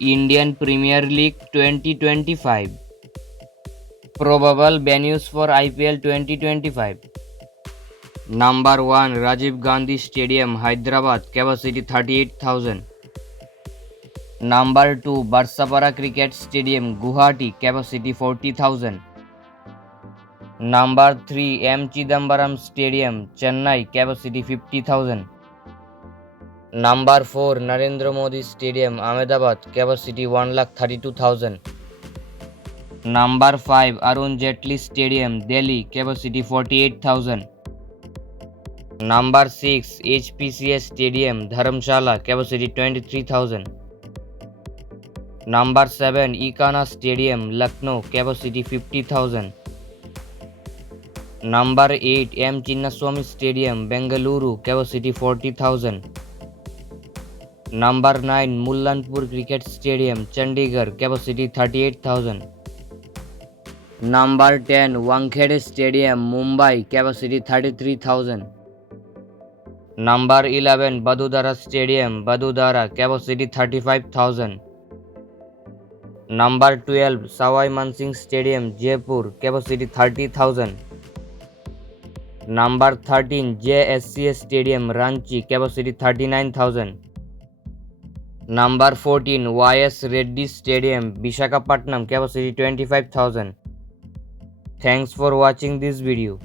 Indian Premier League 2025. Probable venues for IPL 2025. Number 1 Rajiv Gandhi Stadium, Hyderabad, capacity 38,000. Number 2 Barsapara Cricket Stadium, Guwahati, capacity 40,000. Number 3 M Chidambaram Stadium, Chennai, capacity 50,000. Number 4 Narendra Modi Stadium, Ahmedabad, capacity 1,32,000. Number 5 Arun Jaitley Stadium, Delhi, capacity 48,000. Number 6 HPCS Stadium, Dharamshala, capacity 23,000. Number 7 Ikana Stadium, Lucknow, capacity 50,000. Number 8 M Chinnaswamy Stadium, Bengaluru, capacity 40,000. Number 9 Mullanpur Cricket Stadium, Chandigarh, capacity 38,000. Number 10 Wankhede Stadium, Mumbai, capacity 33,000. Number 11 Vadodara Stadium, Vadodara, capacity 35,000. Number 12 Sawai Mansingh Stadium, Jaipur, capacity 30,000. Number 13 JSCS Stadium, Ranchi, capacity 39,000. Number 14 YS Reddy Stadium, Visakhapatnam, capacity 25,000. Thanks for watching this video.